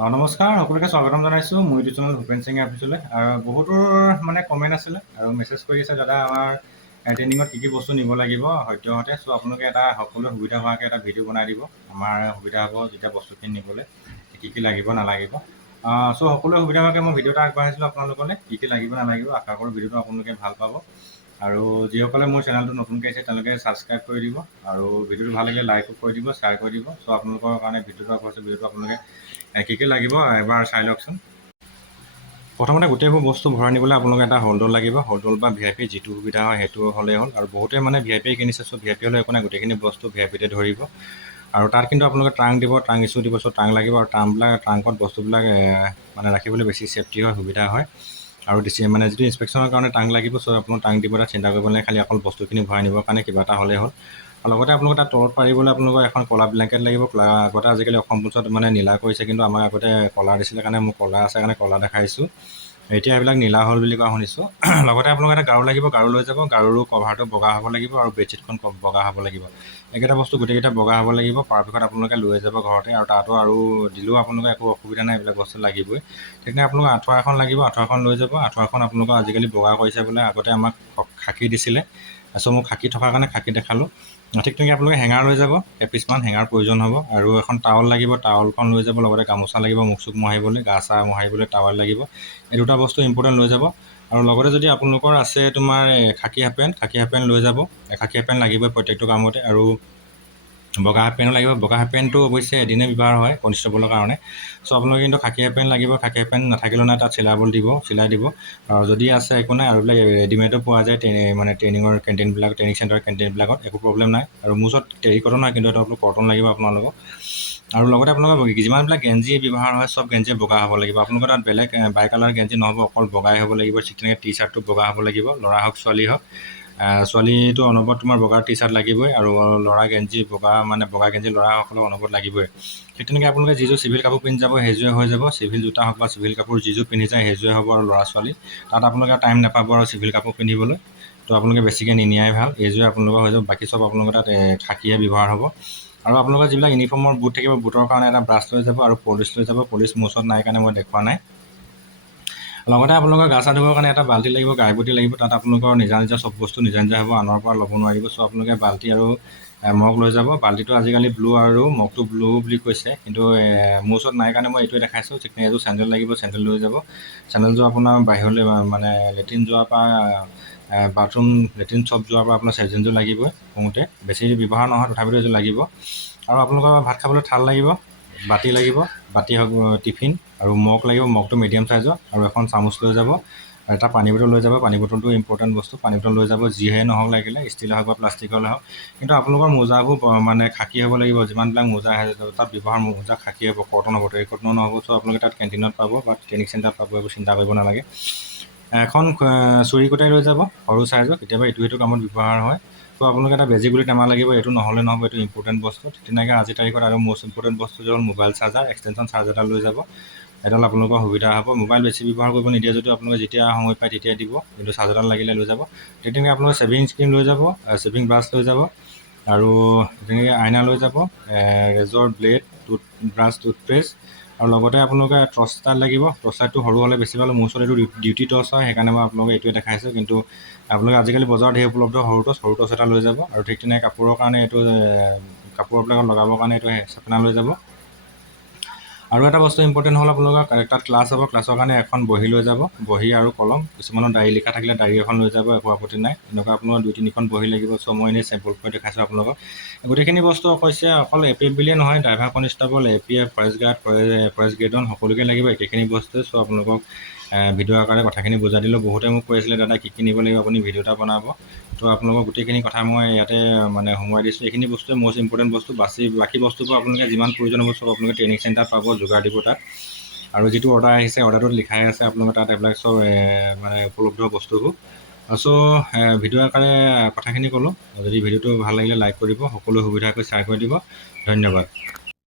নমস্কাৰ, সকলোকে স্বাগতম জনাইছোঁ মোৰ ইউটিউব চেনেল ভূপেন সিং অফিচলৈ। আৰু বহুতৰ মেছেজ আছিলে আৰু মেছেজ কৰি আছে, দাদা আমাৰ ট্ৰেইনিঙত কি বস্তু নিব লাগিব সদ্যহতে। চ' আপোনালোকে এটা সকলোৱে সুবিধা হোৱাকৈ এটা ভিডিঅ' বনাই দিব। আমাৰ সুবিধা হ'ব যেতিয়া বস্তুখিনি নিবলৈ কি লাগিব নালাগিব। চ' সকলোৱে সুবিধা হোৱাকৈ মই ভিডিঅ' এটা আগবঢ়াইছিলোঁ আপোনালোকলৈ, কি লাগিব নালাগিব। আশা কৰোঁ ভিডিঅ'টো আপোনালোকে ভাল পাব। আৰু যিসকলে মোৰ চেনেলটো নতুনকৈ আহিছে তেওঁলোকে ছাবস্ক্ৰাইব কৰি দিব, আৰু ভিডিঅ'টো ভাল লাগিলে লাইকো কৰি দিব, শ্বেয়াৰ কৰি দিব। চ' আপোনালোকৰ কাৰণে ভিডিঅ'টো আগবঢ়াইছোঁ, ভিডিঅ'টো আপোনালোকে কি লাগিব এবাৰ চাই লওকচোন। প্ৰথমতে গোটেইবোৰ বস্তু ভৰাই নিবলৈ আপোনালোকে এটা হোল্ডৰ লাগিব। হোল্ডৰ বা VIP যিটো সুবিধা হয় সেইটো হ'লেই হ'ল। আৰু বহুতে VIP কিনিছে, চ' VIP হ'লে একো নাই, গোটেইখিনি বস্তু VIPতে ধৰিব। আৰু তাত কিন্তু আপোনালোকে ট্ৰাংক দিব, ট্ৰাংক ইছ্যু দিব। চ' ট্ৰাংক লাগিব, আৰু ট্ৰাংকত বস্তুবিলাক ৰাখিবলৈ বেছি ছেফটি হয়, সুবিধা হয়। আৰু যিটো ইনস্পেকশ্যনৰ কাৰণে ট্ৰাংক লাগিব। চ' আপোনাৰ ট্ৰাংক দিব, তাত চিন্তা কৰিব নালাগে, খালি অকল বস্তুখিনি ভৰাই নিবৰ কাৰণে কিবা এটা হ'লেই হ'ল। আৰু লগতে আপোনালোকে তাত তলত পাৰিবলৈ আপোনালোকৰ এখন ক'লা ব্লেংকেট লাগিব। আগতে আজিকালি অসম পুলিচত নীলা কৰিছে, কিন্তু আমাক আগতে ক'লা দিছিলে কাৰণে মোৰ ক'লা আছে কাৰণে ক'লা দেখাইছোঁ। এতিয়া এইবিলাক নীলা হ'ল বুলি কোৱা শুনিছোঁ। লগতে আপোনালোকে এটা গাৰু লাগিব, গাৰু লৈ যাব। গাৰুৰো কভাৰটো বগা হ'ব লাগিব, আৰু বেডশ্বীটখন বগা হ'ব লাগিব। এইকেইটা বস্তু গোটেইকেইটা বগা হ'ব লাগিব। পৰাপক্ষত আপোনালোকে লৈ যাব ঘৰতে, আৰু তাতো আৰু দিলেও আপোনালোকে একো অসুবিধা নাই, এইবিলাক বস্তু লাগিবই। সেইকাৰণে আপোনালোকৰ আঁঠুৱা এখন লাগিব, আঁঠুৱাখন লৈ যাব। আঁঠুৱাখন আপোনালোকৰ আজিকালি বগা কৰিছে বোলে, আগতে আমাক খাকী দিছিলে। চ' মোক খাকী থকাৰ কাৰণে খাকী দেখালোঁ। ঠিক তেনেকৈ আপোনালোকে হেঙাৰ লৈ যাব, কেইপিচমান হেঙাৰ প্ৰয়োজন হ'ব। আৰু এখন টাৱল লাগিব, টাৱলখন লৈ যাব। লগতে গামোচা লাগিব, মুখ চুখ মোহাৰিবলৈ, গা চা মোহাৰিবলৈ টাৱেল লাগিব। এই দুটা বস্তু ইম্পৰ্টেণ্ট লৈ যাব। আৰু লগতে যদি আপোনালোকৰ আছে খাকী হাফ পেণ্ট লৈ যাব। খাকী হাফ পেণ্ট লাগিবই প্ৰত্যেকটো কামতে। আৰু বগা হাফ পেণ্টো লাগিব। বগা হাফ পেণ্টটো অৱশ্যে এদিনে ব্যৱহাৰ হয় কনষ্টেবলৰ কাৰণে। চ' আপোনালোকে কিন্তু খাকী হাফ পেণ্ট লাগিব। খাকী হাফ পেণ্ট নাথাকিলেও নাই, তাত চিলাই দিব। আৰু যদি আছে একো নাই, আৰু এইবিলাক ৰেডিমেডো পোৱা যায় ট্ৰেইনিঙৰ কেণ্টিনবিলাক, ট্ৰেইনিং চেণ্টাৰৰ কেণ্টিনবিলাকত, একো প্ৰব্লেম নাই। আৰু মোৰ ওচৰত টেৰিকটন হয়, কিন্তু এইটো কটন লাগিব আপোনালোকক। আৰু লগতে আপোনালোকৰ যিমানবিলাক গেঞ্জি ব্যৱহাৰ হয় চব গেঞ্জি বগা হ'ব লাগিব। আপোনালোকৰ তাত বেলেগ বাই কালাৰ গেঞ্জি নহ'ব, অকল বগাই হ'ব লাগিব। ঠিক তেনেকৈ টি চাৰ্টটো বগা হ'ব লাগিব, ল'ৰা হওক ছোৱালী হওক। ছোৱালীটো অনবৰত বগা টি চাৰ্ট লাগিবই, আৰু ল'ৰা গেঞ্জি বগা গেঞ্জি ল'ৰাসকলক অনবৰত লাগিবই। ঠিক তেনেকৈ আপোনালোকে যিযোৰ চিভিল কাপোৰ পিন্ধি যাব সেইযোৰে হৈ যাব। চিভিল জোতা হওক বা চিভিল কাপোৰ যিযোৰ পিন্ধি যায় সেইযোৰে হ'ব। আৰু ল'ৰা ছোৱালী তাত আপোনালোকে টাইম নাপাব আৰু চিভিল কাপোৰ পিন্ধিবলৈ, তো আপোনালোকে বেছিকৈ নিনিয়াই ভাল। এইযোৰে আপোনালোকৰ হৈ যাব। বাকী চব আপোনালোকৰ তাত খাকীয়ে ব্যৱহাৰ হ'ব। আৰু আপোনালোকৰ যিবিলাক ইউনিফৰ্মৰ বুট থাকিব, বুটৰ কাৰণে এটা ব্ৰাছ লৈ যাব, আৰু পলিচ লৈ যাব। পলিচ মোৰ ওচৰত নাই কাৰণে মই দেখুওৱা নাই। লগতে আপোনালোকৰ গা চা ধুবৰ কাৰণে এটা বাল্টি লাগিব, গাইপতি লাগিব। তাত আপোনালোকৰ নিজা চব বস্তু নিজা হ'ব, আনৰ পৰা ল'ব নোৱাৰিব। চ' আপোনালোকে বাল্টি আৰু মগ লৈ যাব। বাল্টিটো আজিকালি ব্লু, আৰু মগটো ব্লু বুলি কৈছে, কিন্তু মোৰ ওচৰত নাই কাৰণে মই এইটোৱে দেখাইছোঁ। ঠিক তেনেকৈ এযোৰ চেণ্ডেল লাগিব, চেণ্ডেল লৈ যাব। চেণ্ডেলযোৰ আপোনাৰ বাহিৰলৈ লেট্ৰিন যোৱাৰ পৰা বাথৰুম লেট্ৰিন চব যোৱাৰ পৰা আপোনাৰ চেণ্ডেলযোৰ লাগিবই। শুওঁতে বেছি ব্যৱহাৰ নহয়, তথাপিতো এযোৰ লাগিব। আৰু আপোনালোকৰ ভাত খাবলৈ থাল লাগিব, বাতি লাগিব, বাতি হওক টিফিন, আৰু মগ লাগিব। মগটো মিডিয়াম চাইজৰ, আৰু এখন চামুচ লৈ যাব। এটা পানী বটল লৈ যাব। পানী বটলটো ইম্পৰ্টেণ্ট বস্তু, পানী বটল লৈ যাব। যিহে নহওক লাগিলে, ষ্টিলৰ হওক বা প্লাষ্টিকৰ হওক। কিন্তু আপোনালোকৰ মোজাবোৰ খাকী হ'ব লাগিব। যিমানবিলাক মোজা আহে তাত ব্যৱহাৰ মোজা খাকী হ'ব, কটন হ'ব, টেৰিকটনৰ নহ'ব। চ' আপোনালোকে তাত কেণ্টিনত পাব বা ট্ৰেইনিং চেণ্টাৰত পাব, এইবোৰ চিন্তা কৰিব নালাগে। এখন চুৰি কটাৰী লৈ যাব, সৰু চাইজৰ, কেতিয়াবা ইটো কামত ব্যৱহাৰ হয়। ত' আপোনালোকে এটা বেজি গুলি টেমা লাগিব, এইটো নহ'লে নহ'ব, এইটো ইম্পৰ্টেণ্ট বস্তু। তেনেকৈ আজিৰ তাৰিখত আৰু মষ্ট ইম্পৰ্টেণ্ট বস্তু হ'ল মোবাইল চাৰ্জাৰ, এক্সটেনশ্যন চাৰ্জাৰ এটা লৈ যাব। এডাল আপোনালোকৰ সুবিধা হ'ব। মোবাইল বেছি ব্যৱহাৰ কৰিব নিদিয়ে যদিও আপোনালোকে যেতিয়া সময় পায় তেতিয়াই দিব, কিন্তু চাৰ্জাৰডাল লাগিলে লৈ যাব। তেনেকৈ আপোনালোকে ছেভিং স্ক্ৰীণ লৈ যাব, ছেভিং ব্ৰাছ লৈ যাব, আৰু তেনেকৈ আইনা লৈ যাব, ৰেজৰ ব্লেড, টুথব্ৰাছ, টুথপেষ্ট, আৰু লগতে আপোনালোকে টৰ্চ লাইট লাগিব। টৰ্চ লাইটটো সৰু হ'লে বেছি ভাল। মোৰ ওচৰত এইটো ডিউটি টৰ্চ হয়, সেইকাৰণে মই আপোনালোকক এইটোৱে দেখাইছোঁ। কিন্তু আপোনালোকে আজিকালি বজাৰত ধেৰ উপলব্ধ সৰু টৰ্চ এটা লৈ যাব। আৰু ঠিক তেনেকৈ কাপোৰৰ কাৰণে এইটো কাপোৰবিলাকত লগাবৰ কাৰণে এইটো চেপনা লৈ যাব। আৰু এটা বস্তু ইম্পৰ্টেণ্ট হ'ল আপোনালোকৰ তাত ক্লাছ হ'ব, ক্লাছৰ কাৰণে এখন বহি লৈ যাব। বহি আৰু কলম, কিছুমানৰ ডায়েৰী লিখা থাকিলে ডায়েৰী এখন লৈ যাব, একো আপত্তি নাই। এনেকুৱা আপোনালোকৰ 2-3খন বহি লাগিব। চ' মই এনেই চেম্পল কৰি দেখাইছোঁ আপোনালোকক। গোটেইখিনি বস্তু কৈছে অকল APF বুলিয়ে নহয়, driver constable, APF, forest guard, forest গেটন সকলোকে লাগিব একেখিনি বস্তুৱে। চ' আপোনালোকক ভিডিঅ' আকাৰে কথাখিনি বুজাই দিলোঁ। বহুতে মোক কৈ আছিলে, দাদা কি নিব লাগিব, আপুনি ভিডিঅ' এটা বনাব। তো আপোনালোকক গোটেইখিনি কথা মই ইয়াতে সোমোৱাই দিছোঁ। এইখিনি বস্তুৱে মষ্ট ইম্পৰ্টেণ্ট বস্তু। বাকী বস্তুবোৰ আপোনালোকে যিমান প্ৰয়োজন হ'ব চব আপোনালোকে ট্ৰেইনিং চেণ্টাৰত পাব, যোগাৰ দিব তাত। আৰু যিটো অৰ্ডাৰ আহিছে, অৰ্ডাৰটোত লিখাই আছে আপোনালোকে তাত এইবিলাক চব উপলব্ধ বস্তুবোৰ। চ' ভিডিঅ' আকাৰে কথাখিনি ক'লোঁ। যদি ভিডিঅ'টো ভাল লাগিলে লাইক কৰিব, সকলো সুবিধাকৈ শ্বেয়াৰ কৰি দিব। ধন্যবাদ।